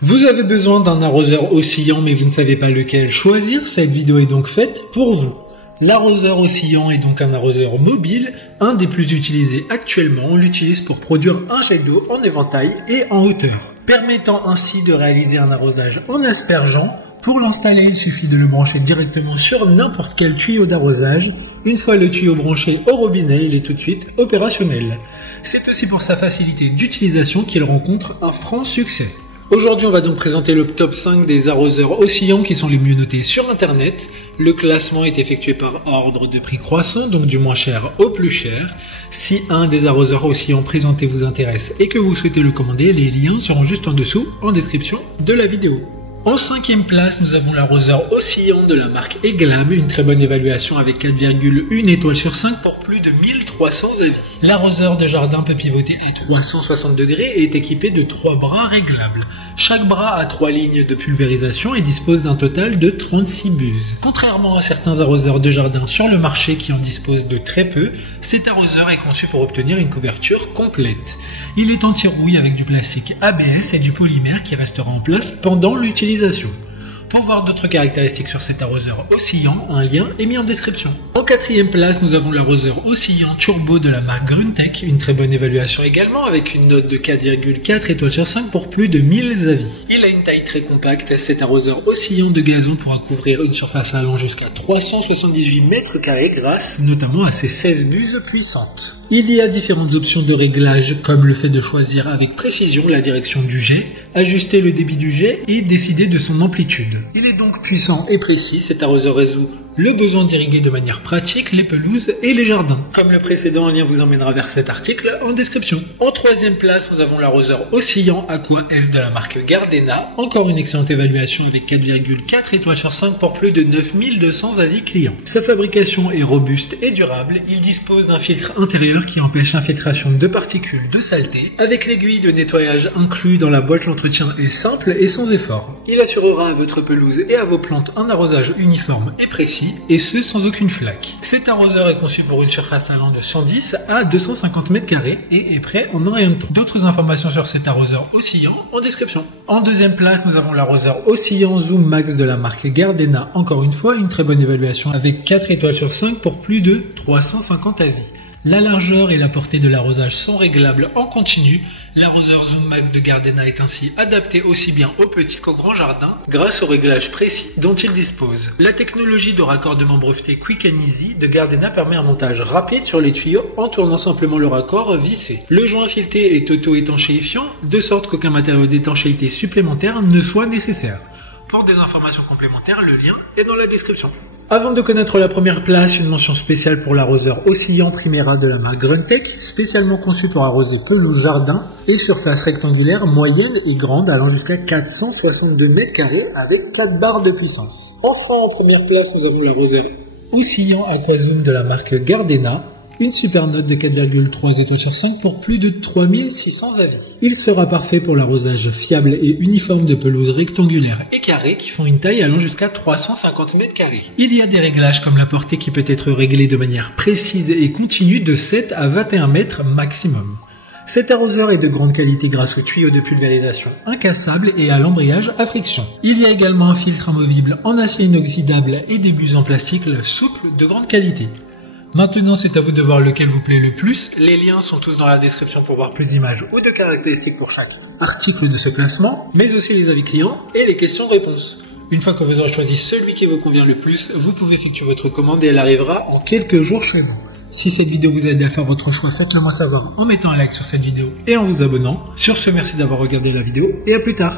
Vous avez besoin d'un arroseur oscillant mais vous ne savez pas lequel choisir, cette vidéo est donc faite pour vous. L'arroseur oscillant est donc un arroseur mobile, un des plus utilisés actuellement. On l'utilise pour produire un jet d'eau en éventail et en hauteur, permettant ainsi de réaliser un arrosage en aspergeant. Pour l'installer, il suffit de le brancher directement sur n'importe quel tuyau d'arrosage. Une fois le tuyau branché au robinet, il est tout de suite opérationnel. C'est aussi pour sa facilité d'utilisation qu'il rencontre un franc succès. Aujourd'hui, on va donc présenter le top 5 des arroseurs oscillants qui sont les mieux notés sur internet. Le classement est effectué par ordre de prix croissant, donc du moins cher au plus cher. Si un des arroseurs oscillants présentés vous intéresse et que vous souhaitez le commander, les liens seront juste en dessous en description de la vidéo. En 5e place, nous avons l'arroseur oscillant de la marque Eglam, une très bonne évaluation avec 4,1 étoiles sur 5 pour plus de 1300 avis. L'arroseur de jardin peut pivoter à 360 degrés et est équipé de 3 bras réglables. Chaque bras a 3 lignes de pulvérisation et dispose d'un total de 36 buses. Contrairement à certains arroseurs de jardin sur le marché qui en disposent de très peu, cet arroseur est conçu pour obtenir une couverture complète. Il est anti-rouille avec du plastique ABS et du polymère qui restera en place pendant l'utilisation. Pour voir d'autres caractéristiques sur cet arroseur oscillant, un lien est mis en description. En 4e place, nous avons l'arroseur oscillant turbo de la marque Gruntech, une très bonne évaluation également avec une note de 4,4 étoiles sur 5 pour plus de 1000 avis. Il a une taille très compacte, cet arroseur oscillant de gazon pourra couvrir une surface allant jusqu'à 378 mètres carrés grâce notamment à ses 16 buses puissantes. Il y a différentes options de réglage comme le fait de choisir avec précision la direction du jet, ajuster le débit du jet et décider de son amplitude. Il est donc puissant et précis, cet arroseur résout le besoin d'irriguer de manière pratique les pelouses et les jardins. Comme le précédent, un lien vous emmènera vers cet article en description. En 3e place, nous avons l'arroseur oscillant Aqua S de la marque Gardena. Encore une excellente évaluation avec 4,4 étoiles sur 5 pour plus de 9200 avis clients. Sa fabrication est robuste et durable. Il dispose d'un filtre intérieur qui empêche l'infiltration de particules de saleté. Avec l'aiguille de nettoyage inclus dans la boîte, l'entretien est simple et sans effort. Il assurera à votre pelouse et à vos plantes un arrosage uniforme et précis, et ce sans aucune flaque. Cet arroseur est conçu pour une surface allant de 110 à 250 mètres carrés et est prêt en un rien de temps. D'autres informations sur cet arroseur oscillant en description. En 2e place, nous avons l'arroseur oscillant Zoom Max de la marque Gardena. Encore une fois, une très bonne évaluation avec 4 étoiles sur 5 pour plus de 350 avis. La largeur et la portée de l'arrosage sont réglables en continu. L'arroseur Zoom Max de Gardena est ainsi adapté aussi bien aux petits qu'aux grands jardins grâce au réglage précis dont il dispose. La technologie de raccordement brevetée Quick and Easy de Gardena permet un montage rapide sur les tuyaux en tournant simplement le raccord vissé. Le joint fileté est auto-étanchéifiant de sorte qu'aucun matériau d'étanchéité supplémentaire ne soit nécessaire. Pour des informations complémentaires, le lien est dans la description. Avant de connaître la première place, une mention spéciale pour l'arroseur oscillant Primera de la marque Gruntech, spécialement conçu pour arroser pelouse, jardin et surface rectangulaire moyenne et grande allant jusqu'à 462 mètres carrés avec 4 barres de puissance. Enfin, en première place, nous avons l'arroseur oscillant Aquazoom de la marque Gardena. Une super note de 4,3 étoiles sur 5 pour plus de 3600 avis. Il sera parfait pour l'arrosage fiable et uniforme de pelouses rectangulaires et carrées qui font une taille allant jusqu'à 350 mètres carrés. Il y a des réglages comme la portée qui peut être réglée de manière précise et continue de 7 à 21 mètres maximum. Cet arroseur est de grande qualité grâce aux tuyaux de pulvérisation incassables et à l'embrayage à friction. Il y a également un filtre amovible en acier inoxydable et des buses en plastique souples de grande qualité. Maintenant, c'est à vous de voir lequel vous plaît le plus. Les liens sont tous dans la description pour voir plus d'images ou de caractéristiques pour chaque article de ce classement, mais aussi les avis clients et les questions-réponses. Une fois que vous aurez choisi celui qui vous convient le plus, vous pouvez effectuer votre commande et elle arrivera en quelques jours chez vous. Si cette vidéo vous aide à faire votre choix, faites-le moi savoir en mettant un like sur cette vidéo et en vous abonnant. Sur ce, merci d'avoir regardé la vidéo et à plus tard.